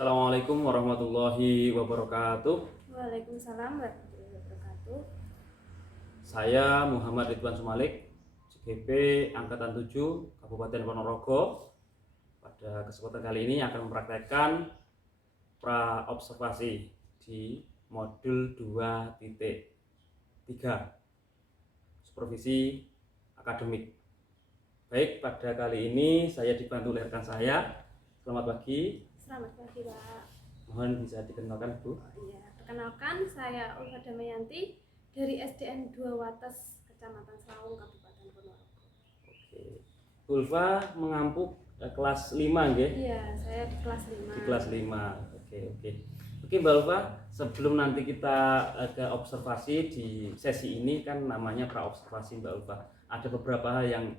Assalamualaikum warahmatullahi wabarakatuh. Waalaikumsalam warahmatullahi wabarakatuh. Saya Muhammad Ridwan Sumalik, CGP Angkatan 7 Kabupaten Ponorogo. Pada kesempatan kali ini akan mempraktekkan pra-observasi di modul 2.3 supervisi akademik. Baik, pada kali ini saya dibantu oleh rekan saya. Selamat pagi. Selamat pagi, Pak. Mohon bisa dikenalkan, Bu. Iya, perkenalkan saya Ulfa Damayanti dari SDN 2 Wates, Kecamatan Selaung, Kabupaten Ponorogo. Oke. Ulfa mengampu kelas 5 nggih? Iya, saya di kelas 5. Di kelas 5. Oke. Oke, Mbak Ulfa, sebelum nanti kita ke observasi di sesi ini kan namanya pra-observasi, Mbak Ulfa. Ada beberapa hal yang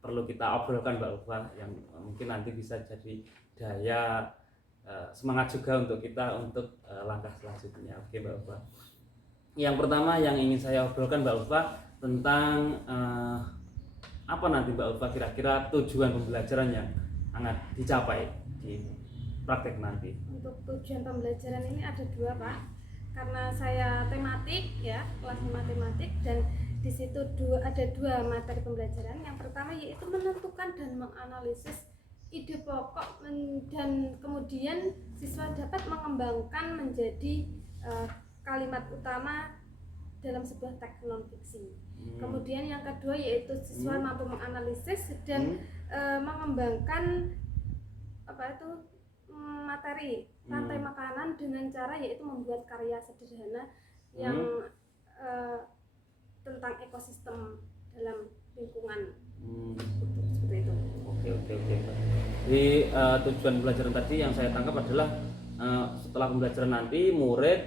perlu kita obrolkan, Mbak Ulfa, yang mungkin nanti bisa jadi daya semangat juga untuk kita untuk langkah selanjutnya. Oke, Mbak Ulfa. Yang pertama yang ingin saya obrolkan, Mbak Ulfa, tentang apa nanti, Mbak Ulfa, kira-kira tujuan pembelajaran yang akan dicapai di praktek nanti. Untuk tujuan pembelajaran ini ada dua, Pak. Karena saya tematik ya, kelas matematik, dan di situ ada dua materi pembelajaran. Yang pertama yaitu menentukan dan menganalisis ide pokok, dan kemudian siswa dapat mengembangkan menjadi kalimat utama dalam sebuah teks non fiksi. Kemudian yang kedua yaitu siswa mampu menganalisis dan mengembangkan materi rantai makanan dengan cara yaitu membuat karya sederhana yang tentang ekosistem dalam lingkungan. Seperti itu. Oke. Jadi tujuan pembelajaran tadi yang saya tangkap adalah setelah pembelajaran nanti murid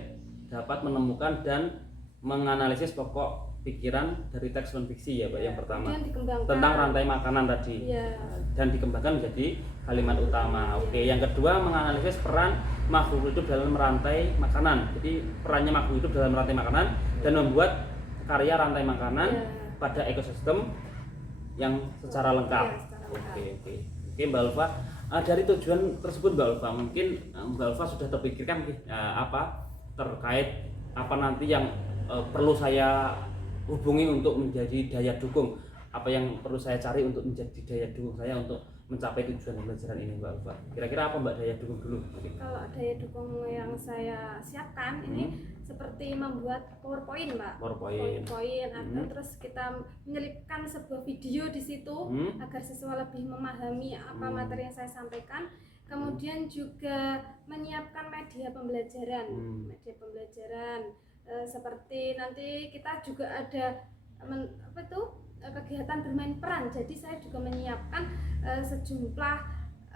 dapat menemukan dan menganalisis pokok pikiran dari teks non fiksi ya, Pak. Yang pertama tentang rantai makanan tadi dan dikembangkan menjadi kalimat utama. Oke. Yang kedua menganalisis peran makhluk hidup dalam rantai makanan. Jadi perannya makhluk hidup dalam rantai makanan dan membuat karya rantai makanan pada ekosistem yang secara lengkap. Oke, Mbak Ulfa. Dari tujuan tersebut, Mbak Ulfa, mungkin Mbak Ulfa sudah terpikirkan apa terkait apa nanti yang perlu saya hubungi untuk menjadi daya dukung, apa yang perlu saya cari untuk menjadi daya dukung saya untuk mencapai tujuan pembelajaran ini, Mbak Ulfa. Kira-kira apa, Mbak, daya dukung dulu? Kalau daya dukung yang saya siapkan ini seperti membuat PowerPoint, Mbak. PowerPoint terus kita menyelipkan sebuah video di situ agar siswa lebih memahami apa materi yang saya sampaikan. Kemudian juga menyiapkan media pembelajaran. Seperti nanti kita juga ada kegiatan bermain peran. Jadi saya juga menyiapkan sejumlah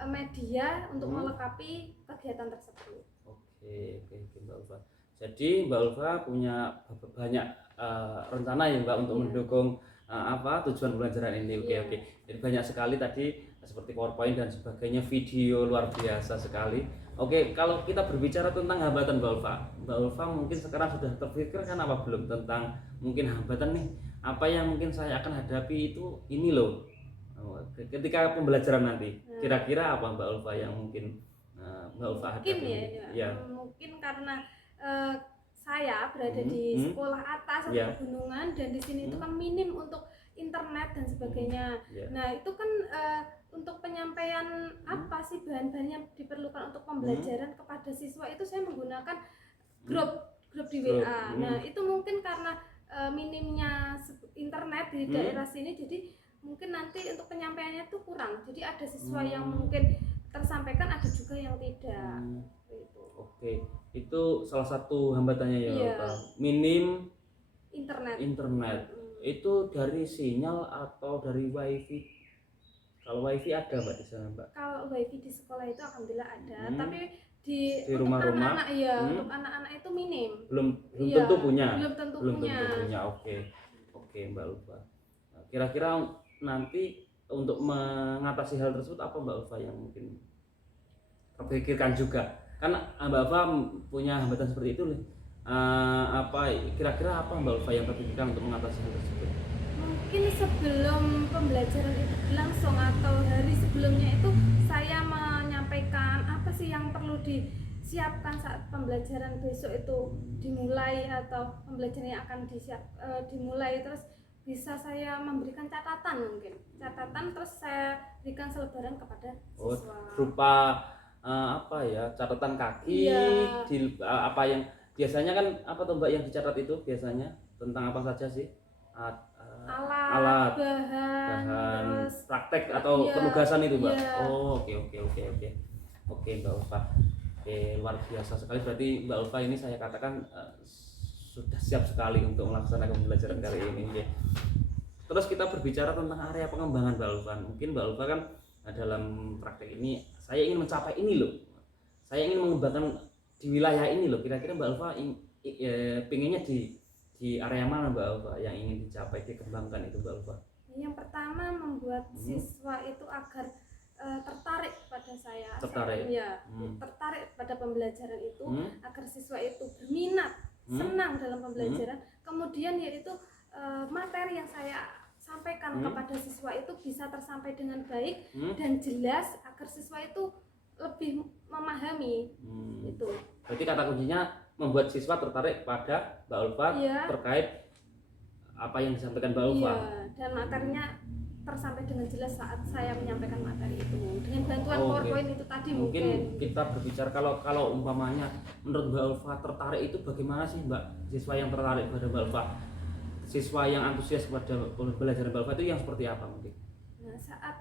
media untuk melengkapi kegiatan tersebut. Oke, Mbak Ulfa. Jadi Mbak Ulfa punya banyak rencana ya, Mbak, untuk mendukung tujuan pembelajaran ini. Oke. Jadi banyak sekali tadi seperti PowerPoint dan sebagainya, video luar biasa sekali. Oke, kalau kita berbicara tentang hambatan, Mbak Ulfa mungkin sekarang sudah terpikirkan apa belum tentang mungkin hambatan nih, apa yang mungkin saya akan hadapi itu ini loh ketika pembelajaran nanti. Kira-kira apa, Mbak Ulfa, yang mungkin Mbak Ulfa hadapi? Mungkin karena saya berada di sekolah atas atau pegunungan, dan di sini itu kan minim untuk internet dan sebagainya. Nah, itu kan untuk penyampaian apa sih bahan-bahan yang diperlukan untuk pembelajaran kepada siswa itu saya menggunakan grup di WA. Nah, itu mungkin karena minimnya internet di daerah sini, jadi mungkin nanti untuk penyampaiannya itu kurang. Jadi ada siswa yang mungkin tersampaikan, ada juga yang tidak. Oke, itu salah satu hambatannya ya, Pak. Minim internet. Itu dari sinyal atau dari wifi? Kalau wifi ada, Mbak, di sana, Mbak? Kalau wifi di sekolah itu alhamdulillah ada, tapi di rumah-rumah untuk anak-anak itu minim. Belum tentu punya. Oke, Mbak Ulfa. Kira-kira nanti untuk mengatasi hal tersebut apa, Mbak Ulfa, yang mungkin terpikirkan juga? Karena Mbak Ulfa punya hambatan seperti itu, kira-kira apa, Mbak Ulfa, yang terpikirkan untuk mengatasi hal tersebut? Mungkin sebelum pembelajaran itu berlangsung atau hari sebelumnya itu saya menyampaikan apa sih yang disiapkan saat pembelajaran besok itu dimulai atau pembelajaran yang akan dimulai, terus bisa saya memberikan catatan, mungkin catatan terus saya berikan selebaran kepada siswa. Berupa apa ya, catatan kaki, apa yang biasanya kan apa tuh Mbak yang dicatat itu biasanya tentang apa saja sih? Alat, bahan, terus praktek atau penugasan itu Mbak. Oh, oke Mbak Ulfa. Oke, luar biasa sekali, berarti Mbak Ulfa ini saya katakan sudah siap sekali untuk melaksanakan pembelajaran kali ini ya. Terus kita berbicara tentang area pengembangan Mbak Ulfa. Mungkin Mbak Ulfa kan dalam praktek ini saya ingin mencapai ini loh. Saya ingin mengembangkan di wilayah ini loh. Kira-kira Mbak Ulfa pinginnya di area mana Mbak Ulfa yang ingin dicapai, dikembangkan itu Mbak Ulfa? Yang pertama membuat siswa itu agar tertarik pada saya. Tertarik pada pembelajaran itu, agar siswa itu berminat, senang dalam pembelajaran. Kemudian yaitu materi yang saya sampaikan kepada siswa itu bisa tersampaikan dengan baik dan jelas agar siswa itu lebih memahami. Itu. Berarti kata kuncinya membuat siswa tertarik pada Mbak Ulfa terkait apa yang disampaikan Mbak Ulfa. Dan materinya tersampaikan dengan jelas saat saya menyampaikan materi itu dengan bantuan PowerPoint itu tadi. Mungkin kita berbicara kalau umpamanya menurut Mbak Ulfa tertarik itu bagaimana sih Mbak? Siswa yang tertarik pada Mbak Ulfa, siswa yang antusias pada belajar Mbak Ulfa itu yang seperti apa mungkin? Nah, saat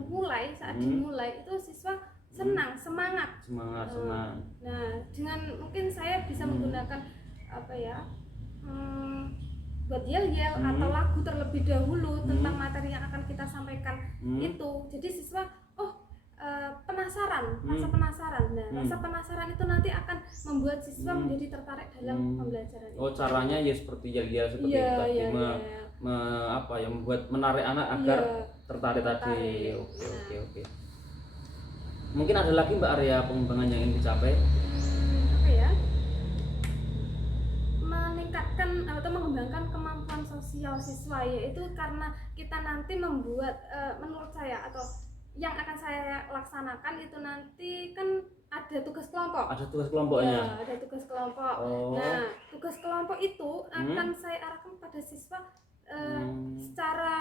dimulai itu siswa senang, semangat. Nah, dengan mungkin saya bisa menggunakan apa ya, buat yel-yel atau lagu terlebih dahulu tentang materi yang akan kita sampaikan itu. Jadi siswa penasaran, rasa penasaran. Nah, rasa penasaran itu nanti akan membuat siswa menjadi tertarik dalam pembelajaran itu. Caranya ya seperti yel-yel seperti itu tadi, apa yang membuat menarik anak agar tertarik tadi. Oke. Mungkin ada lagi Mbak area pengembangan yang ingin dicapai? Apa ya? Meningkatkan atau mengembangkan kemampuan sosial siswa, yaitu karena kita nanti membuat menurut saya atau yang akan saya laksanakan itu nanti kan ada tugas kelompok. Ada tugas kelompoknya. Ada tugas kelompok. Nah, tugas kelompok itu akan saya arahkan pada siswa secara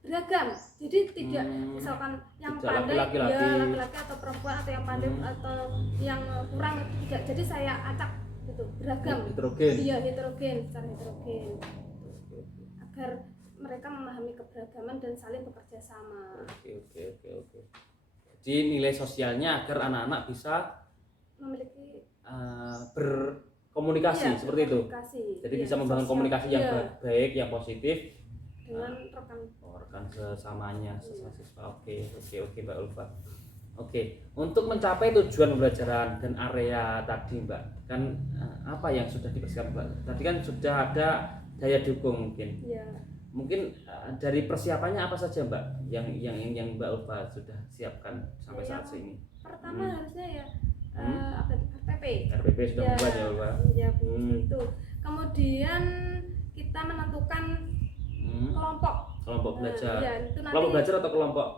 beragam. Jadi tidak misalkan yang pandai laki-laki atau perempuan atau yang pandai atau yang kurang, tidak. Jadi saya acak gitu, beragam. Heterogen. Heterogen, secara heterogen. Agar mereka memahami keberagaman dan saling bekerja sama. Oke. Jadi nilai sosialnya agar anak-anak bisa memiliki berkomunikasi seperti itu. Jadi bisa membangun komunikasi yang baik, yang positif dengan rekan sesamanya, sesama siswa. Oke Mbak Ulfa. Oke, untuk mencapai tujuan pembelajaran dan area tadi Mbak, kan apa yang sudah dipersiapkan Mbak? Tadi kan sudah ada daya dukung mungkin. Mungkin dari persiapannya apa saja Mbak yang Mbak Ulfa sudah siapkan sampai saat ini? Pertama harusnya RPP sudah membuat ya Mbak. Itu. Kemudian kita menentukan kelompok belajar. Itu nanti, kelompok belajar atau kelompok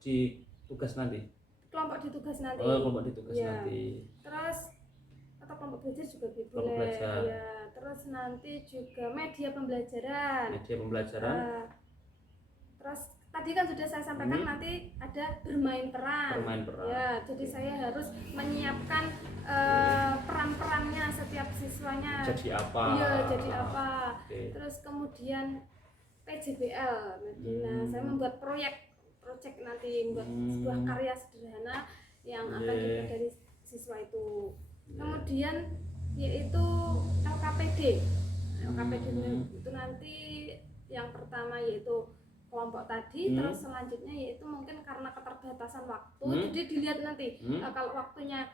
di tugas nanti? Kelompok di tugas nanti. Kelompok di tugas nanti. Terus atau kelompok belajar juga boleh. Terus nanti juga media pembelajaran. Terus tadi kan sudah saya sampaikan nanti ada bermain peran. Jadi saya harus menyiapkan peran-perannya setiap siswanya. Jadi apa? Jadi apa. Terus kemudian PJBL. Nah, saya membuat proyek nanti, membuat sebuah karya sederhana yang akan dibuat dari siswa itu. Kemudian yaitu LKPD itu nanti yang pertama yaitu kelompok tadi, terus selanjutnya yaitu mungkin karena keterbatasan waktu, jadi dilihat nanti kalau waktunya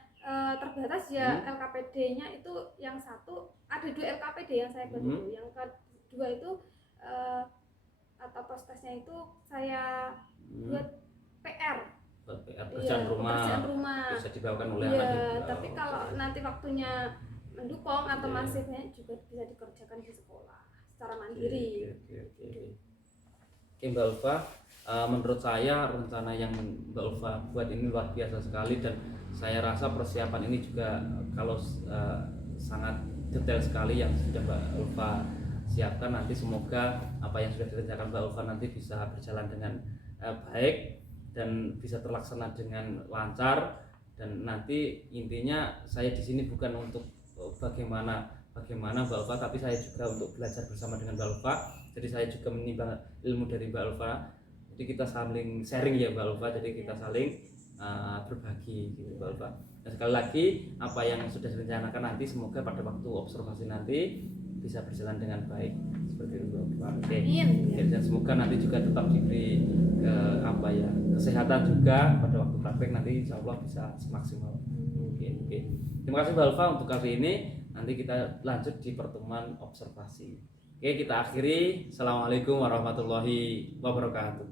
terbatas LKPD-nya itu yang satu, ada 2 LKPD yang saya buat itu, yang kedua itu atau prosesnya itu saya buat PR pekerjaan rumah bisa dibawakan oleh anak juga. Tapi kalau nanti waktunya mendukung atau masifnya juga bisa dikerjakan di sekolah secara mandiri. Oke Mbak Ulfa, menurut saya rencana yang Mbak Ulfa buat ini luar biasa sekali, dan saya rasa persiapan ini juga kalau sangat detail sekali yang sudah Mbak Ulfa siapkan. Nanti semoga apa yang sudah direncanakan Mbak Ulfa nanti bisa berjalan dengan baik dan bisa terlaksana dengan lancar. Dan nanti intinya saya di sini bukan untuk bagaimana Mbak Ulfa, tapi saya juga untuk belajar bersama dengan Mbak Ulfa. Jadi saya juga menimbang ilmu dari Mbak Ulfa. Jadi kita saling sharing ya Mbak Ulfa. Jadi kita saling berbagi gitu Mbak Ulfa. Dan sekali lagi apa yang sudah direncanakan nanti semoga pada waktu observasi nanti bisa berjalan dengan baik seperti itu Mbak Ulfa. Oke. Dan semoga nanti juga tetap diberi kesehatan juga pada waktu praktek nanti insya Allah bisa semaksimal. Oke. Terima kasih Mbak Ulfa untuk kali ini. Nanti kita lanjut di pertemuan observasi. Oke, kita akhiri. Assalamualaikum warahmatullahi wabarakatuh.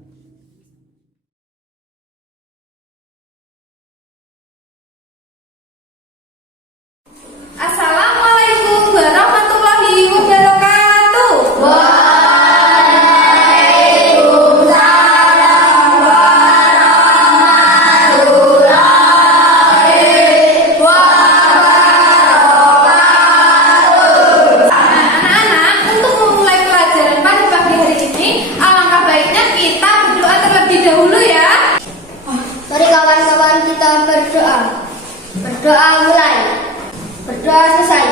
Assalamualaikum warahmatullahi wabarakatuh. Berdoa mulai, berdoa selesai.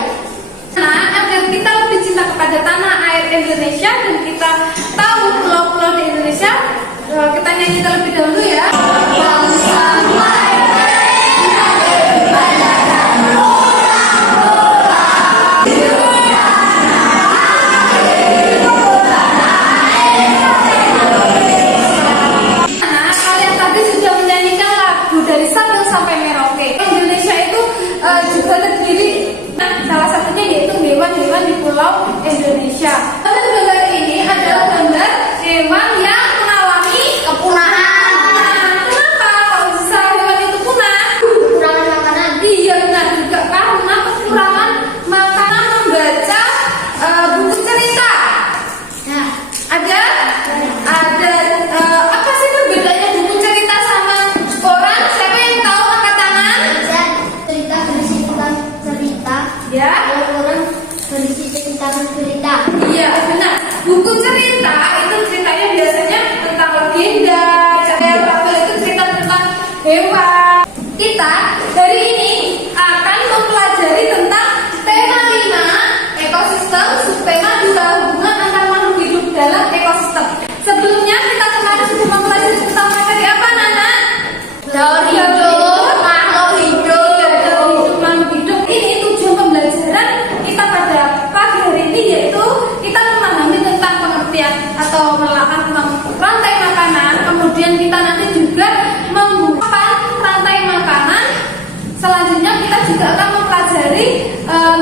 Nah, agar kita lebih cinta kepada tanah air Indonesia dan kita tahu pulau-pulau di Indonesia, kita nyanyi terlebih dahulu ya. Bangsa dari Sabang sampai Merauke. Indonesia itu juga terdiri, salah satunya yaitu hewan-hewan di pulau Indonesia. Gambar ini adalah gambar hewan yang mengalami kepunahan. Kenapa kalau bisa hewan itu punah? Kekurangan makanan. Iya benar juga, karena kekurangan makanan. Membaca buku cerita. Nah, ada apa sih perbedaannya buku cerita sama koran? Siapa yang tahu angkat tangan? Cerita berisi tentang cerita. Ya. Orang berisi tentang cerita. Iya benar. Buku cerita itu ceritanya biasanya tentang legenda. Fabel itu cerita tentang hewan. Kita hari ini akan mempelajari tentang tema 5 ekosistem, subtema 2 hubungan antar makhluk hidup dalam ekosistem. Sebelumnya kita kemarin sudah mempelajari tentang materi apa, Nana? Teori hidup, makhluk hidup. Ini tujuan pembelajaran kita pada pagi hari ini, yaitu kita memahami tentang pengertian atau menelaah tentang rantai makanan. Kemudian kita nanti juga membuat rantai makanan. Selanjutnya kita juga akan mempelajari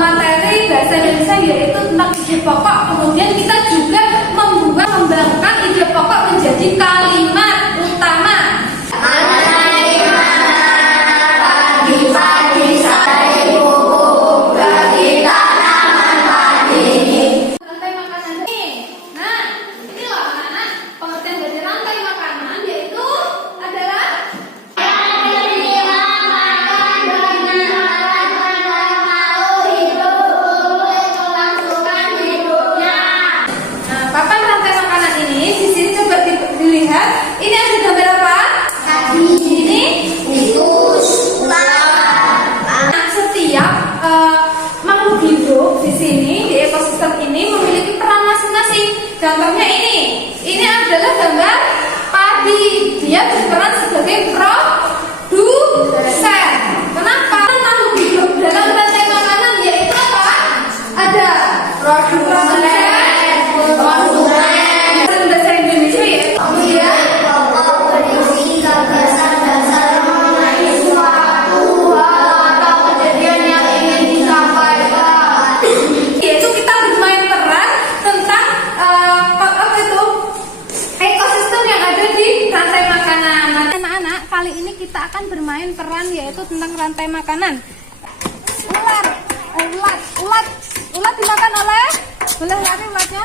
materi bahasa Indonesia, yaitu tentang ide pokok. Kemudian kita juga mengembangkan ide pokok menjadi kalimat utama. Pagi-pagi saya bubuk bagi tanaman padi. Rantai makanan ini. Nah, ini loh anak-anak, pengertian dari rantai makanan yaitu adalah papan rantai makanan ini. Di sini coba dilihat. Ini ada gambar apa? Ini tikus, ular. Nah, setiap makhluk hidup di sini di ekosistem ini memiliki peran masing-masing. Gambarnya ini. Ini adalah gambar padi. Dia berperan sebagai produsen. Kenapa? Makhluk hidup dalam rantai makanan yaitu apa? Ada produsen, konsumen. Bahasa Indonesia ya. Pokok berisi gagasan-gagasan mengenai suatu hal atau kejadian yang ingin disampaikan. Yaitu kita bermain peran tentang ekosistem yang ada di rantai makanan. Anak-anak, kali ini kita akan bermain peran yaitu tentang rantai makanan. Ulat dimakan oleh, boleh lari ulatnya?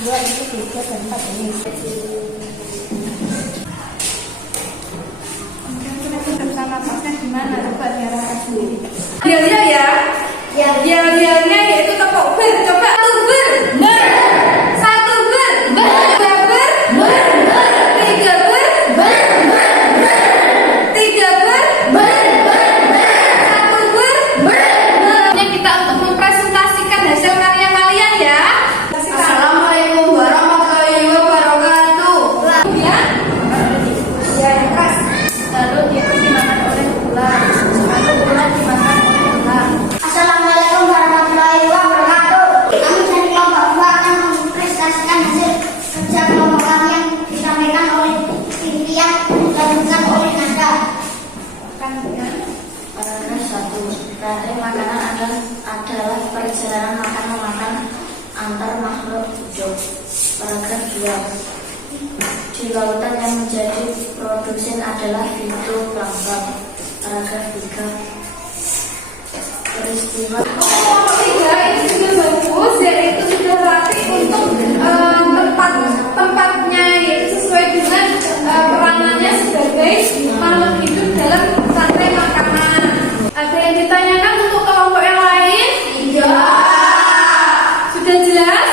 2 itu 3 dan 4 ini. Bersama pasnya gimana? Coba diarahkan sendiri. Yel-yel ya. Yel-yelnya yaitu tepuk ber. Coba satu ber. Satu ber. Dua ber. Tiga ber. Tiga ber. Satu ber. Ini kita untuk mempresentasikan hasil karya kalian ya. Assalamualaikum warahmatullahi wabarakatuh. Ya. Ya, keras. Lalu itu dimakan oleh ular. Lalu ular dimakan oleh ular. Assalamualaikum warahmatullahi wabarakatuh. Kami dari kelompok 2 akan mempresentasikan hasil kerja kelompok kami yang disampaikan oleh Vivian dan bukan oleh Nanda. Paragraf 1. Rantai makanan adalah perjalanan makan-memakan antar makhluk hidup. Paragraf 2. Di lautan yang menjadi produsen adalah fitoplankton. Paragraf 3. Peristiwa Kelompok 3 itu sudah bagus, yaitu sudah rapi untuk tempatnya yaitu sesuai dengan peranannya sebagai makhluk hidup dalam rantai makanan. Ada yang ditanyakan untuk kelompok yang lain? Sudah jelas?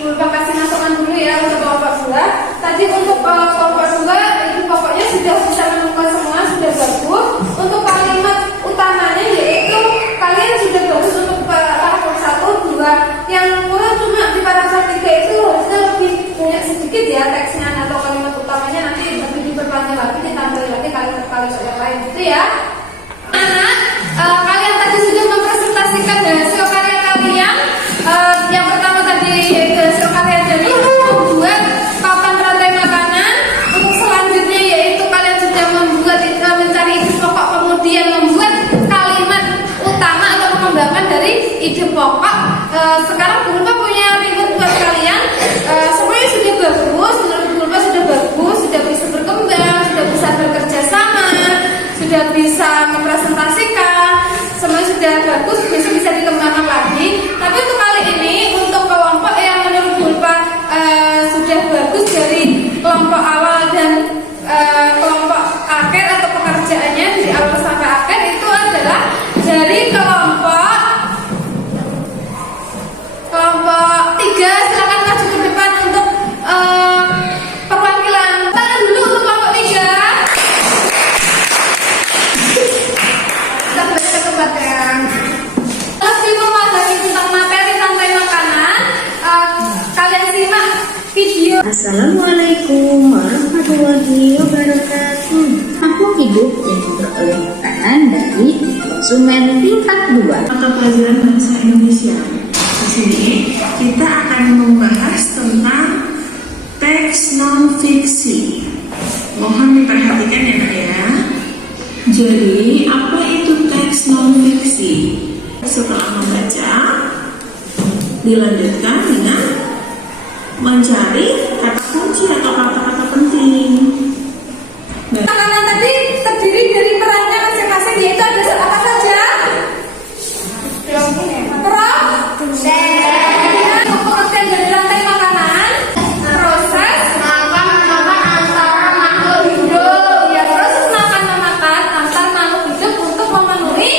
Bapak kasih masukan dulu ya untuk kelompok 2. Tadi untuk kelompok 2 itu pokoknya sudah bisa menemukan semua, sudah bagus. Untuk kalimat utamanya yaitu kalian sudah bagus untuk paragraf 1, 2. Yang kurang cuma di paragraf 3 itu harusnya lebih banyak sedikit ya teksnya atau kalimat utamanya, nanti lebih diperpanjang lagi, ditambah lagi kalimat-kalimat yang lain gitu ya. Anak, kalian tadi sudah mempresentasikan hasil karya kalian. Yang pertama tadi yaitu hasil karya dari membuat papan rantai makanan. Untuk selanjutnya yaitu kalian sudah mencari ide pokok, kemudian membuat kalimat utama atau pengembangan dari ide pokok. Sekarang Bu Nurba punya reward buat kalian. Semuanya sudah bagus, menurut Bu Nurba sudah bagus, sudah bisa berkembang, sudah bisa bekerja sama, sudah bisa mempresentasikan, semuanya sudah bagus, besok bisa dikembangkan lagi. Tapi untuk kali ini untuk kelompok yang menurut Bu Nurba sudah bagus dari kelompok awal dan kelompok akhir atau pekerjaannya dari awal sampai akhir itu adalah dari kelompok 3. Silakan maju ke depan untuk perwakilan. Tangan dulu untuk kelompok 3. Kita balik ke tempat yang lebih memahami tentang materi rantai makanan. Kalian simak video. Assalamualaikum warahmatullahi wabarakatuh. Aku hidup yang diperoleh makanan dari konsumen tingkat 2. Mata pelajaran bahasa Indonesia. Di sini kita akan membahas tentang teks non fiksi. Mohon diperhatikan ya Nak ya. Jadi apa itu teks non fiksi? Setelah membaca, dilanjutkan dengan mencari kata kunci atau kata-kata penting. Makanan tadi terdiri dari perannya masing-masing, yaitu ada apa saja? Terus, pengertian dari rantai makanan, proses makan antara makhluk hidup, ya proses makan memakan antar makhluk hidup untuk memenuhi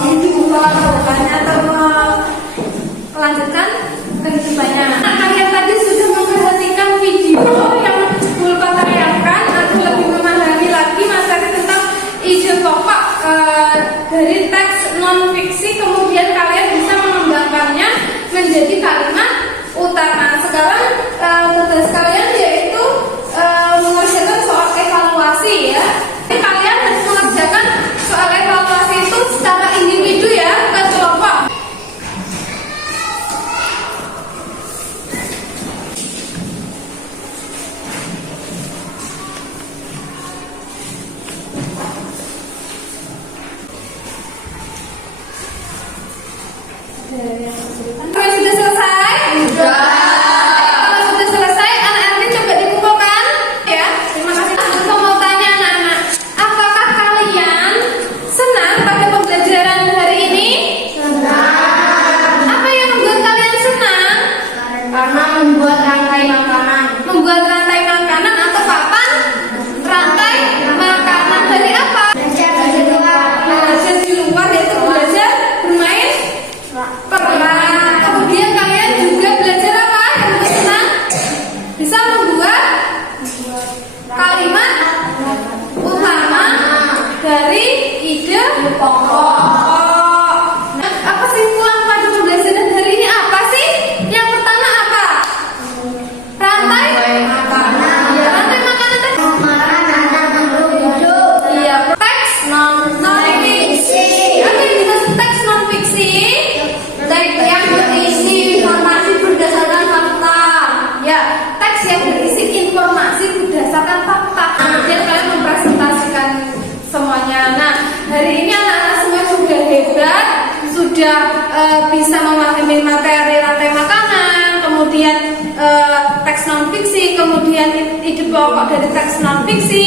kehidupannya atau melanjutkan kehidupannya. Kalian tadi sudah memperhatikan video yang Bulpa tayangkan. Aku lebih memahami lagi materi tentang ide pokok dari teks non fiksi, kemudian kalian bisa mengembangkannya menjadi kalimat utama. Sekarang tugas kalian yaitu mengerjakan soal evaluasi ya. Jadi kalian harus mengerjakan soal evaluasi itu secara individu ya, bukan kelompok. Kalian sudah selesai? Kalau sudah selesai, anak-anak coba dikumpulkan ya. Terima kasih. Aku mau tanya anak-anak, apakah kalian senang pada pembelajaran hari ini? Senang. Apa yang membuat kalian senang? membuat rantai makanan. Membuat rantai makanan atau papan rantai makanan dari apa? Belajar di luar. Belajar di luar yaitu belajar bermain peran. Kemudian kalian juga belajar apa? Yang lebih senang bisa membuat kalimat utama dari ide pokok. Apa sih pulang pada pembelajaran hari ini apa sih? Yang pertama apa? Rantai makanan. Ya, rantai makanan tadi. Makanan antar makhluk hidup. Iya, teks non fiksi. Apa yang dimaksud teks non fiksi? Teks yang berisi informasi berdasarkan fakta. Ya, teks yang berisi informasi berdasarkan fakta. Kemudian kalian mempresentasikan semuanya. Nah, hari ini anak-anak semua sudah hebat, sudah bisa memahami materi rantai makanan, kemudian teks non fiksi, kemudian ide pokok dari teks non fiksi,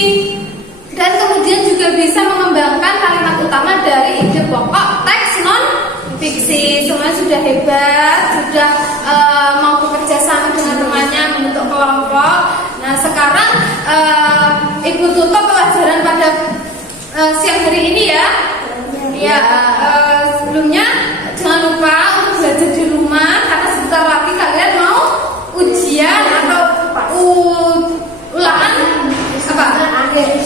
dan kemudian juga bisa mengembangkan kalimat utama dari ide pokok teks non fiksi. Semuanya sudah hebat, sudah mau bekerja sama dengan temannya membentuk kelompok. Nah, sekarang Ibu tutup pelajaran pada siang hari ini ya. Ya, sebelumnya jangan lupa untuk belajar di rumah karena sebentar lagi kalian mau ujian atau ulangan apa? Akhir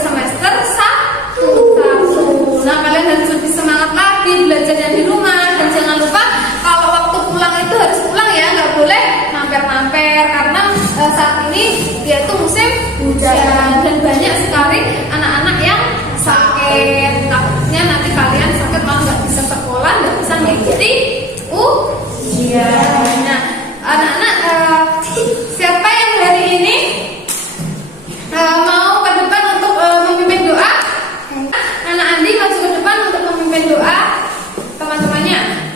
semester 1. Nah, kalian harus lebih semangat lagi belajarnya di rumah dan jangan lupa kalau waktu pulang itu harus pulang ya, nggak boleh mampir-mampir karena saat ini yaitu musim hujan dan banyak sekali anak-anak yang sakit. Takutnya nanti kalian sakit malah nggak bisa sekolah, nggak bisa mengikuti ujian. Nah, anak-anak siapa yang hari ini mau ke depan untuk memimpin doa? Anak Andi maju ke depan untuk memimpin doa teman-temannya.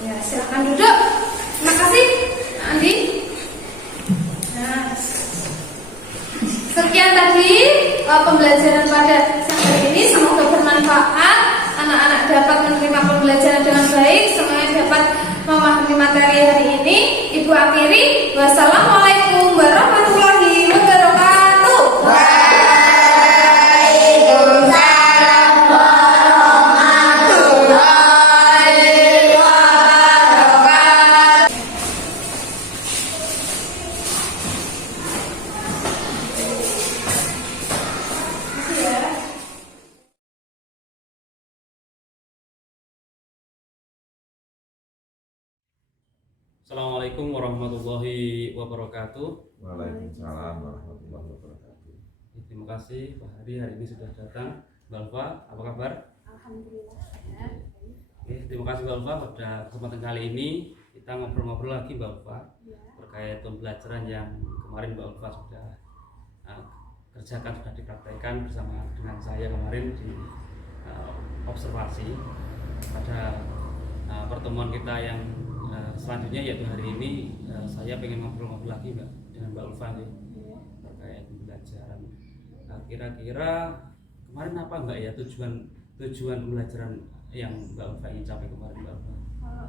Ya, silakan duduk. Terima kasih, Andi. Nah, sekian tadi pembelajaran pada siang hari ini. Semoga bermanfaat. Anak-anak dapat menerima pembelajaran dengan baik. Semuanya dapat memahami materi hari ini. Ibu akhiri. Wassalamualaikum warahmatullahi wabarakatuh. Waalaikumsalam warahmatullahi wabarakatuh. Assalamualaikum warahmatullahi wabarakatuh. Waalaikumsalam warahmatullahi wabarakatuh. Terima kasih Pak Hadi hari ini sudah datang. Mbak Alfa, apa kabar? Alhamdulillah. Oke, terima kasih Mbak Alfa pada kesempatan kali ini kita ngobrol-ngobrol lagi Mbak Alfa terkait pembelajaran yang kemarin Mbak Alfa sudah kerjakan, sudah dipraktekkan bersama dengan saya kemarin di observasi. Pada pertemuan kita yang selanjutnya yaitu hari ini saya pengen ngobrol-ngobrol lagi Mbak dengan Mbak Ulfa nih terkait pembelajaran. Kira-kira kemarin apa Mbak ya tujuan pembelajaran yang Mbak Ulfa ingin capai kemarin Mbak Ulfa?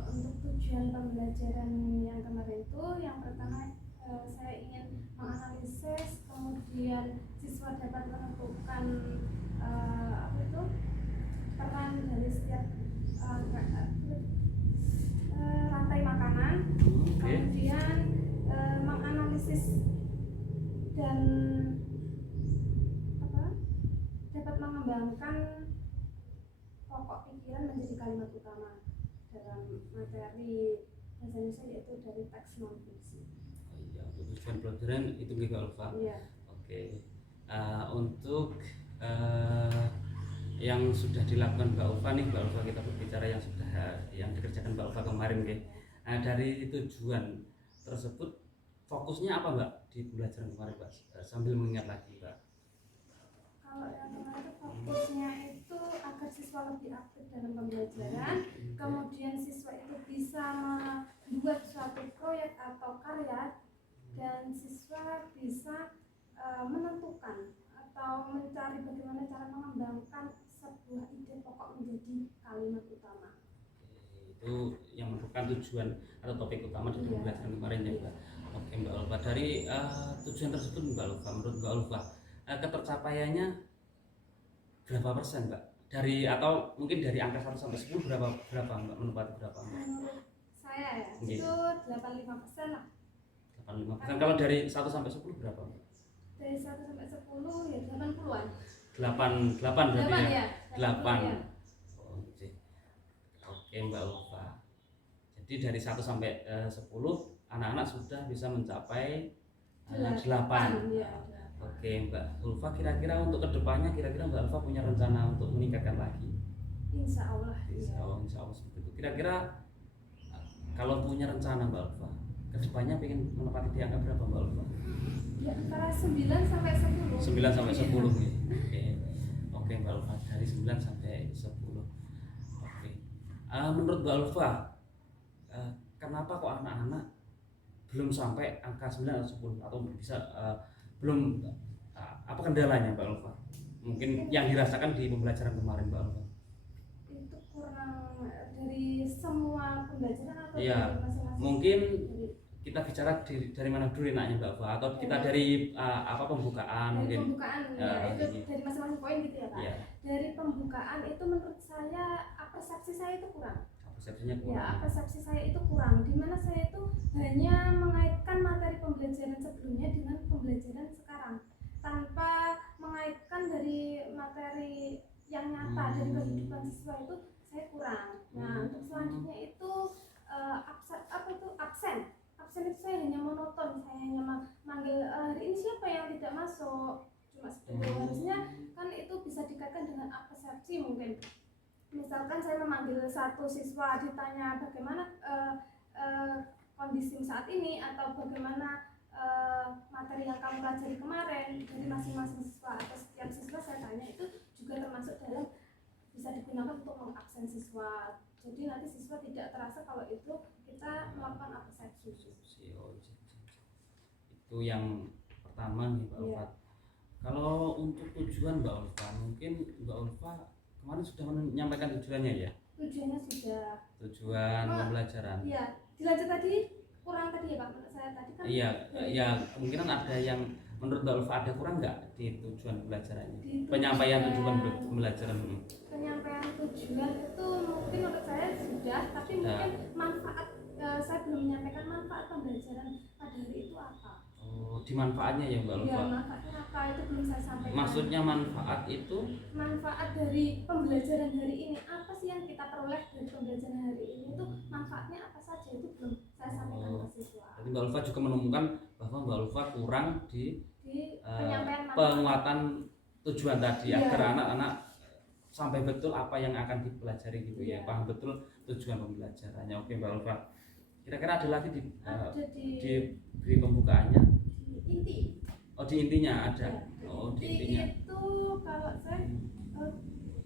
Untuk tujuan pembelajaran yang kemarin itu yang pertama saya ingin menganalisis, kemudian siswa dapat menentukan peran dari setiap rantai makanan, kemudian menganalisis dan dapat mengembangkan pokok pikiran menjadi kalimat utama dalam materi bahasa Indonesia yaitu dari teks non fiksi. Iya, untuk tujuan pelajaran itu Mbak Ulfa. Iya. Oke. Untuk yang sudah dilakukan Mbak Ulfa nih, Mbak Ulfa kita berbicara yang dikerjakan Mbak Ulfa kemarin ke. Dari tujuan tersebut fokusnya apa Mbak di pembelajaran kemarin Mbak? Sambil mengingat lagi Mbak. Kalau yang kemarin fokusnya itu agar siswa lebih aktif dalam pembelajaran, kemudian siswa itu bisa membuat suatu proyek atau karya dan siswa kita bisa menentukan atau mencari bagaimana cara mengembangkan sebuah ide pokok menjadi kalimat utama. Itu yang merupakan tujuan atau topik utama dari pembelajaran kemarin ya Mbak. Oke Mbak Ulfa, dari tujuan tersebut Mbak Ulfa, menurut Mbak Ulfa ketercapaiannya berapa persen Mbak? Dari atau mungkin dari angka 1 sampai 10 berapa Mbak, menempati berapa Mbak? Menurut saya ya, Oke. itu 85% lah. 85%. Kalau dari 1 sampai 10 berapa Mbak? Dari 1 sampai 10 ya 80-an. 8 berarti 8 ya? ya. 8. Ya. Oke Mbak Ulfa. Jadi dari 1 sampai 10 anak-anak sudah bisa mencapai 8. Ya. Oke Mbak Ulfa, kira-kira untuk kedepannya kira-kira Mbak Ulfa punya rencana untuk meningkatkan lagi? Insya Allah. Insya Allah seperti itu. Kira-kira kalau punya rencana Mbak Ulfa, kedepannya pengen menempati di angka berapa Mbak Ulfa? Ya antara 9 sampai 10. 9 sampai 10 nih. Oke Mbak Ulfa, dari 9 sampai 10. Oke. Menurut Mbak Ulfa, kenapa kok anak-anak belum sampai angka 9 atau 10 atau bisa belum apa kendalanya Mbak Ulfa? Mungkin yang dirasakan di pembelajaran kemarin Mbak Ulfa. Itu kurang dari semua pembelajaran atau Iya, dari masing-masing? mungkin kita bicara dari mana dulu enaknya Mbak Ulfa, atau kita dari apa pembukaan Dari mungkin. pembukaan ya, itu iya. dari masing-masing poin gitu ya Pak. Iya, Dari pembukaan itu menurut saya persepsi saya itu kurang. persepsinya Ya, kurang. persepsi saya itu kurang. Di mana saya itu hanya mengaitkan materi pembelajaran sebelumnya dengan pembelajaran sekarang, tanpa mengaitkan dari materi yang nyata dari kehidupan siswa itu saya kurang. Nah, untuk selanjutnya itu absen. Absen itu saya hanya monoton, saya hanya manggil hari ini siapa yang tidak masuk, cuma seperti itu. Harusnya kan itu bisa dikaitkan dengan persepsi mungkin. Misalkan saya memanggil satu siswa ditanya bagaimana kondisi saat ini atau bagaimana materi yang kamu pelajari kemarin, dari masing-masing siswa atau setiap siswa saya tanya, itu juga termasuk dalam bisa digunakan untuk mengabsen siswa. Jadi nanti siswa tidak terasa kalau itu kita melakukan absensi. Itu yang pertama nih Mbak Ulfa. Kalau untuk tujuan Mbak Ulfa, mungkin Mbak Ulfa kemarin sudah menyampaikan tujuannya ya? Tujuannya sudah. Tujuan pembelajaran. Iya, dilanjut tadi kurang tadi ya Pak, menurut saya tadi kan. Iya, ya kemungkinan ada yang menurut Mbak Ulfa ada kurang nggak di tujuan pembelajarannya? Penyampaian tujuan pembelajaran ini. Penyampaian tujuan itu mungkin menurut saya sudah, tapi mungkin manfaat saya belum menyampaikan manfaat pembelajaran pada hari itu apa. Oh, di manfaatnya ya Mbak Ulfa? Iya, manfaatnya apa itu belum saya sampaikan. Maksudnya manfaat itu? Manfaat dari pembelajaran hari ini, apa sih yang kita peroleh dari pembelajaran hari ini, itu manfaatnya apa saja, itu belum saya sampaikan ke siswa. Jadi Mbak Ulfa juga menemukan bahwa Mbak Ulfa kurang di penyampaian penguatan tujuan tadi, Iya. agar anak-anak sampai betul apa yang akan dipelajari gitu ya, paham betul tujuan pembelajarannya. Oke Mbak Ulfa, kira-kira ada lagi di beri pembukaannya? Inti. Oh, di intinya ada. Ya, Oh, di inti intinya. itu kalau saya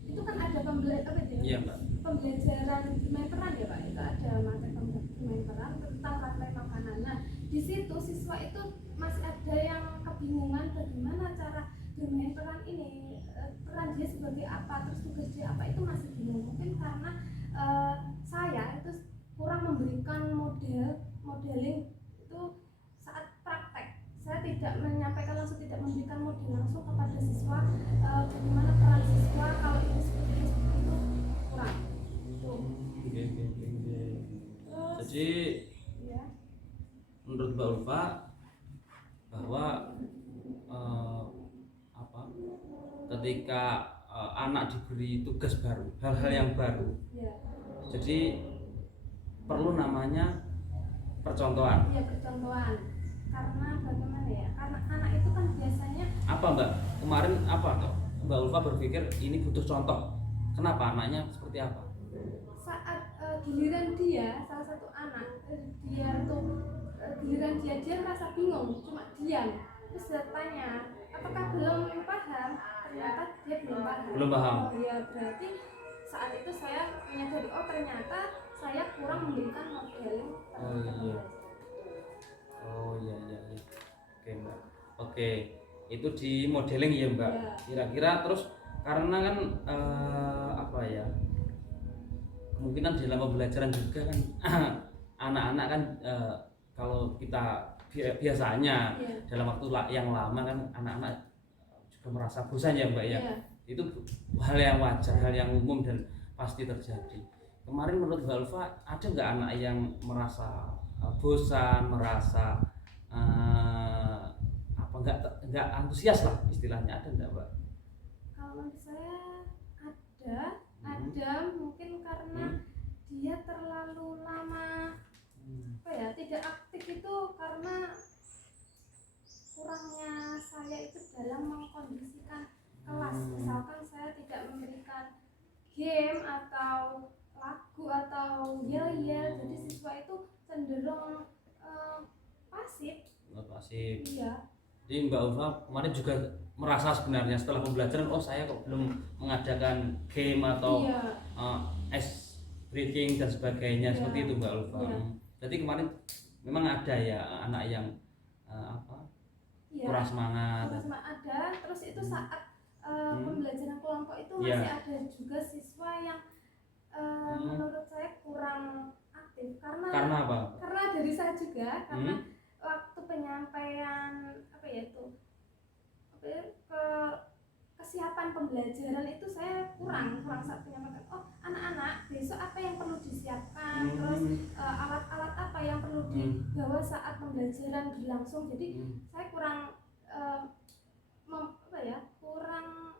itu kan ada pembelajaran Iya Mbak. pembelajaran bermain peran ya Pak, itu ada materi bermain peran tentang rantai makanan. Nah, di situ siswa itu masih ada yang kebingungan bagaimana cara bermain peran ini, peran dia sebagai apa, terus tugas dia apa, itu masih bingung. Mungkin karena saya itu kurang memberikan modeling itu saat praktek. Saya tidak menyampaikan langsung, tidak memberikan model langsung kepada siswa bagaimana peran siswa kalau ini seperti itu kurang. Terus, Jadi ya, menurut Mbak Ulfa bahwa ketika anak diberi tugas baru, hal-hal yang baru, ya, jadi perlu namanya percontohan. ya percontohan. Karena bagaimana ya? Karena anak itu kan biasanya Apa Mbak? Kemarin apa toh? Mbak Ulfa berpikir ini butuh contoh. Kenapa anaknya seperti apa? saat giliran dia, salah satu anak dia tuh giliran dia merasa bingung, cuma diam. Terus saya tanya, apakah belum paham? Ternyata dia belum paham. Belum paham. Oh iya, berarti saat itu saya menyadari, oh ternyata saya kurang memberikan modeling. Oh iya. Oh iya. Oke Mbak. Oke, itu di modeling ya Mbak. Ya. Kira-kira terus karena kan apa ya, kemungkinan di dalam pembelajaran juga kan anak-anak kan kalau kita biasanya Ya. dalam waktu yang lama kan anak-anak juga merasa bosan ya Mbak ya. Ya. Itu hal yang wajar, hal yang umum dan pasti terjadi. Kemarin menurut Mbak Ulfa ada nggak anak yang merasa bosan, merasa apa nggak antusias lah istilahnya, ada nggak Mbak? Kalau menurut saya ada mungkin karena dia terlalu lama apa ya tidak aktif itu karena kurangnya saya itu dalam mengkondisikan kelas. Misalkan saya tidak memberikan game atau lagu atau yel-yel, jadi siswa itu cenderung pasif. Pasif. Iya. Jadi Mbak Ulfa kemarin juga merasa sebenarnya setelah pembelajaran, oh saya kok belum mengadakan game atau Iya. ice breaking dan sebagainya, Iya. seperti itu Mbak Ulfa. Iya. Jadi kemarin memang ada ya anak yang Iya. kurang semangat. Sama ada, terus itu saat pembelajaran kelompok itu Iya. masih ada juga siswa yang menurut saya kurang aktif Karena apa? karena dari saya juga karena waktu penyampaian apa ya itu kesiapan pembelajaran itu saya kurang saat penyampaian. Oh anak-anak besok apa yang perlu disiapkan, terus alat-alat apa yang perlu dibawa saat pembelajaran berlangsung. Jadi saya kurang kurang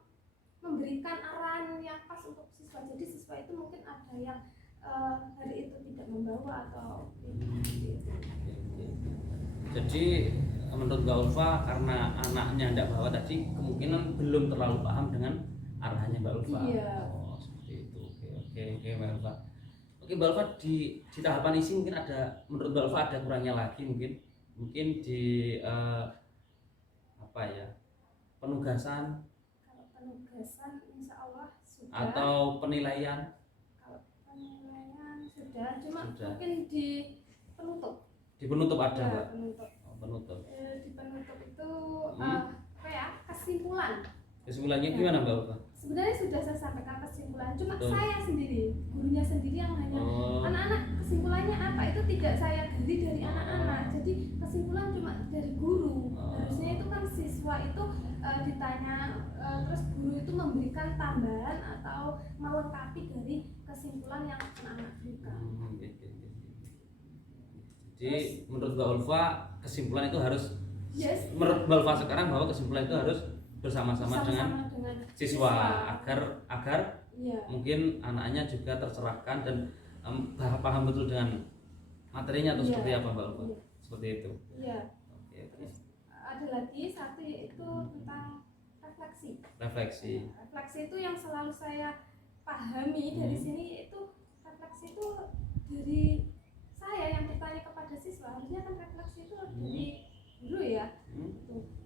memberikan arahan yang pas untuk siswa. Jadi siswa itu mungkin ada yang hari itu tidak membawa atau gitu. Jadi menurut Mbak Ulfa karena anaknya tidak bawa tadi kemungkinan belum terlalu paham dengan arahannya Mbak Ulfa. Iya. Oh seperti itu. Oke Mbak Ulfa. Oke Mbak Ulfa di tahapan isi mungkin ada, menurut Mbak Ulfa ada kurangnya lagi mungkin di apa ya, penugasan. Kalau penugasan insya Allah sudah. Atau penilaian. Kalau penilaian sudah, cuma Sudah. mungkin di penutup. Di penutup ada Ya, Mbak. penutup. Oh, penutup. Di penutup itu apa ya, kesimpulan. Kesimpulannya Ya. gimana Mbak Ulfa? Sebenarnya sudah saya sampaikan kesimpulan, cuma Betul. saya sendiri, gurunya sendiri yang hanya anak-anak kesimpulannya apa itu tidak saya gali dari anak-anak. Jadi kesimpulan cuma dari guru. Harusnya itu kan siswa itu ditanya, terus guru itu memberikan tambahan atau melengkapi dari kesimpulan yang anak-anak berikan. Jadi menurut Mbak Ulfa kesimpulan itu harus, Yes. menurut Mbak Ulfa sekarang bahwa kesimpulan itu harus bersama-sama dengan dengan siswa agar iya. mungkin anaknya juga tercerahkan dan paham betul dengan materinya atau Iya. seperti apa Mbak Ulfa? Iya. Seperti itu. Iya. Oke. Terus ada lagi satu yaitu tentang refleksi. Refleksi. Nah, refleksi itu yang selalu saya pahami dari sini itu refleksi itu dari saya yang bertanya kepada siswa. Harusnya kan refleksi itu dari guru ya.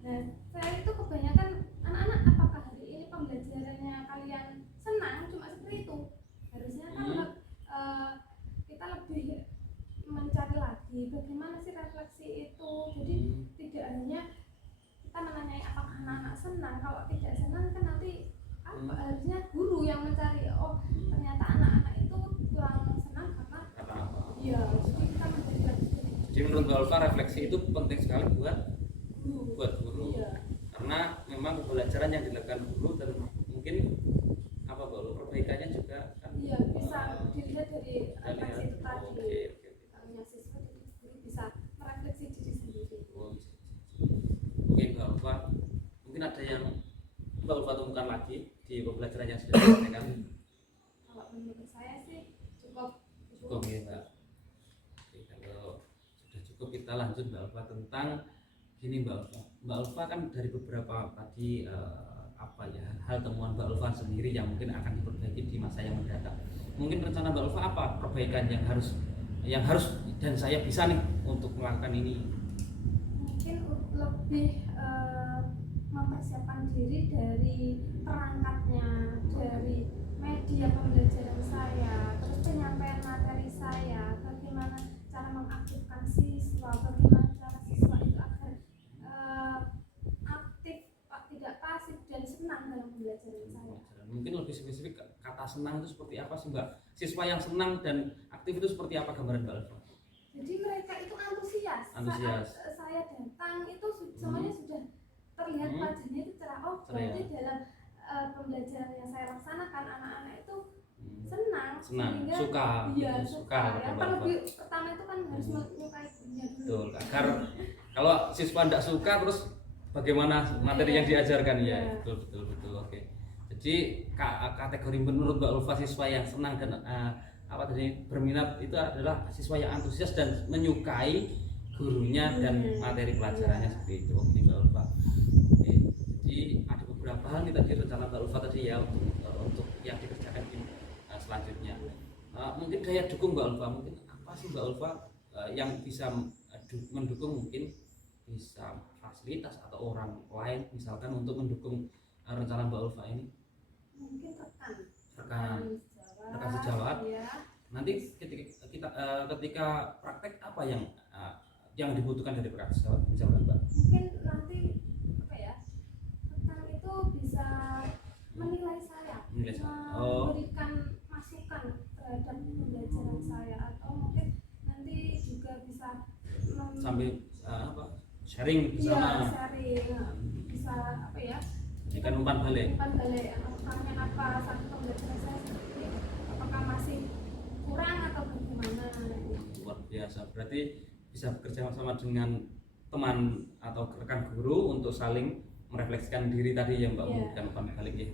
Nah, saya itu kebanyakan anak-anak apakah hari ini pembelajarannya kalian senang cuma seperti itu. Harusnya kan kita lebih mencari lagi bagaimana sih refleksi itu. Jadi tidak hanya kita menanyai apakah anak-anak senang. Kalau tidak senang kan nanti harusnya guru yang mencari, oh ternyata anak-anak itu kurang senang karena iya, jadi kita mencari lagi. Jadi menurut Mbak Ulfa refleksi itu penting sekali buat guru. Iya. Karena memang pembelajaran yang dilakukan guru dan mungkin apa Mbak Ulfa perbaikannya juga kan Iya, bisa dilihat dari refleksi itu tadi. Oke. Misalnya siswa jadi guru bisa merefleksi diri sendiri. Oke Mbak Ulfa, mungkin ada yang Mbak Ulfa temukan lagi di pembelajaran yang sudah disampaikan? Kalau menurut saya sih cukup. Ya Mbak. Oke, kalau sudah cukup kita lanjut Mbak Ulfa tentang gini Mbak Ulfa. Mbak Ulfa kan dari beberapa tadi apa ya, hal temuan Mbak Ulfa sendiri yang mungkin akan diperbaiki di masa yang mendatang. Mungkin rencana Mbak Ulfa apa perbaikan yang harus dan saya bisa nih untuk melakukan ini? Mungkin lebih mempersiapkan diri dari perangkatnya, dari media pembelajaran saya, terus penyampaian materi saya, bagaimana cara mengaktifkan siswa, bagaimana cara siswa itu agar Mungkin lebih spesifik kata senang itu seperti apa sih Mbak? Siswa yang senang dan aktif itu seperti apa gambaran Mbak Alfa? Jadi mereka itu antusias. Saat saya datang itu semuanya sudah terlihat wajahnya itu cerah. Oh, berarti dalam pembelajaran yang saya laksanakan anak-anak itu senang, sehingga suka, iya, suka. Ya, terlebih pertama itu kan harus menyukai gurunya dulu. Betul, agar kalau siswa tidak suka terus bagaimana materi yang diajarkan ya. Betul. Oke. Jadi kategori menurut Mbak Ulfa siswa yang senang dan berminat itu adalah siswa yang antusias dan menyukai gurunya dan materi pelajarannya seperti itu. Oke Mbak Ulfa. Oke. Jadi ada beberapa hal nih tadi rencana Mbak Ulfa tadi ya untuk yang dikerjakan di selanjutnya. Mungkin daya dukung Mbak Ulfa, mungkin apa sih Mbak Ulfa yang bisa mendukung, mungkin bisa fasilitas atau orang lain misalkan untuk mendukung rencana Mbak Ulfa ini? Mungkin rekan sejawat. Ya. Nanti ketika praktek apa yang dibutuhkan dari rekan sejawat misalkan Mbak? Mungkin nanti rekan itu bisa menilai saya, memberikan masukan terhadap pembelajaran saya, atau mungkin nanti juga bisa sambil sharing bersama. Bisa Jadikan umpan balik apakahnya apa satu pembelajaran saya seperti apakah masih kurang atau bagaimana. Luar biasa, berarti bisa bekerja sama dengan teman atau rekan guru untuk saling merefleksikan diri tadi yang Mbak memberikan umpan balik ya.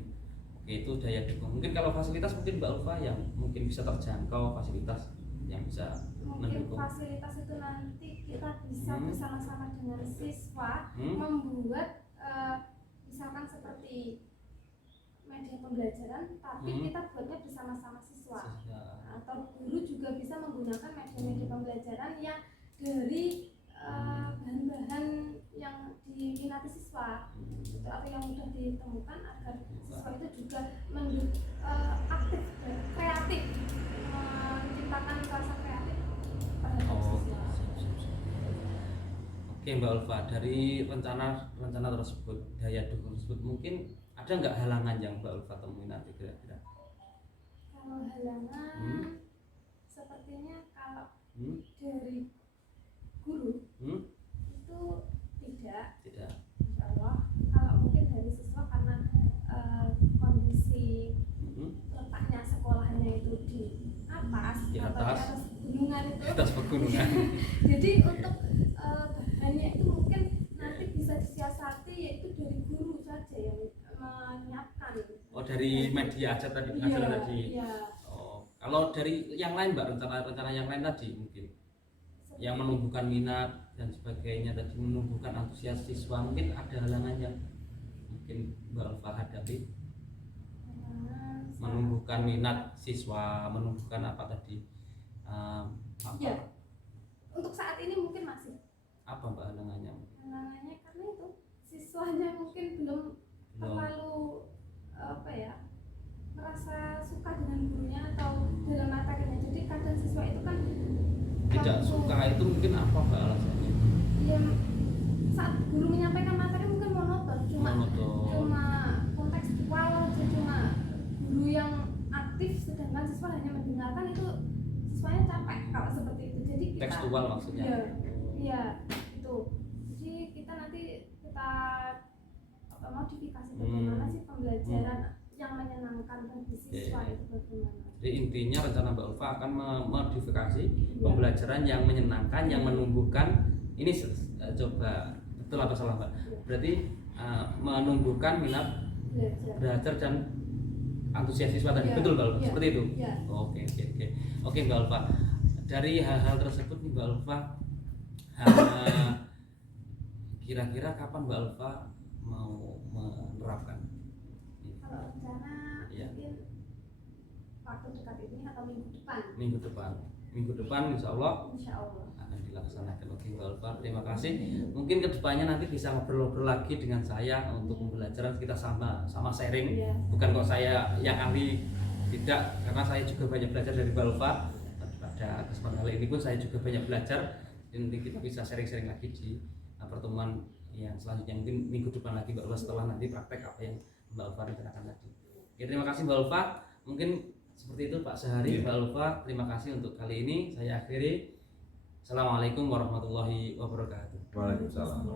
Oke, itu daya dukung. Mungkin kalau fasilitas mungkin Mbak Ulfa yang mungkin bisa terjangkau fasilitas yang bisa mendukung. Fasilitas itu nanti kita bisa bersama-sama dengan siswa membuat misalkan seperti media pembelajaran, tapi kita buatnya bersama-sama siswa. Atau guru juga bisa menggunakan media-media pembelajaran yang dari bahan-bahan yang diminati siswa atau yang mudah ditemukan, agar siswa itu juga aktif dan kreatif, menciptakan rasa kreatif pada siswa. Oke Mbak Ulfa, dari rencana tersebut, daya dukung tersebut, mungkin ada nggak halangan yang Mbak Ulfa temui nanti kira-kira? Kalau halangan sepertinya kalau dari guru itu tidak. Insya Allah. Kalau mungkin dari siswa karena kondisi letaknya sekolahnya itu di atas gunungan itu. Atas pegunungan. Jadi untuk bahannya itu mungkin nanti bisa disiasati, yaitu dari guru saja yang menyiapkan. Oh, dari media aja tadi tadi. Iya. Oh, kalau dari yang lain Mbak, rencana yang lain tadi mungkin yang menumbuhkan minat dan sebagainya tadi, menumbuhkan antusias siswa, mungkin ada halangan yang mungkin Mbak Ulfa hadapi? Menumbuhkan minat siswa, menumbuhkan apa tadi? Iya. Untuk saat ini mungkin masih. Apa Mbak halangannya? Halangannya karena itu siswanya mungkin belum terlalu merasa suka dengan gurunya atau dalam materinya. Jadi kadang siswa itu kan tidak suka, itu mungkin apa Mbak alasannya? Ya, saat guru menyampaikan materi mungkin monoton, cuma kontekstual aja, cuma guru yang aktif sedangkan siswa hanya mendengarkan, itu siswanya capek kalau seperti itu. Jadi kita tekstual maksudnya. Iya, itu. Jadi kita nanti modifikasi bagaimana sih pembelajaran yang menyenangkan bagi siswa itu bagaimana. Jadi intinya rencana Mbak Ulfa akan memodifikasi pembelajaran yang menyenangkan, yang menumbuhkan. Ini coba betul apa salah Mbak? Berarti menumbuhkan minat belajar dan antusias siswa tadi, betul Mbak Ulfa? Seperti itu. Oke Mbak Ulfa. Dari hal-hal tersebut nih Mbak Ulfa, kira-kira kapan Mbak Ulfa mau menerapkan? Kalau rencana mungkin waktu dekat ini atau minggu depan. Minggu depan insya Allah akan dilaksanakan. Oke Mbak Ulfa, terima kasih. Mungkin kedepannya nanti bisa ngobrol-ngobrol lagi dengan saya untuk pembelajaran, kita sama sharing. Bukan kok saya yang ahli, tidak, karena saya juga banyak belajar dari Mbak Ulfa. Pada kesempatan kali ini pun saya juga banyak belajar. Nanti kita bisa sharing-sharing lagi di pertemuan yang selanjutnya, mungkin minggu depan lagi Mbak Ulfa, setelah nanti praktek apa yang Mbak Ulfa rencanakan tadi. Oke, terima kasih Mbak Ulfa. Mungkin seperti itu Pak Sehari. Mbak Ulfa, terima kasih untuk kali ini. Saya akhiri. Assalamualaikum warahmatullahi wabarakatuh. Waalaikumsalam.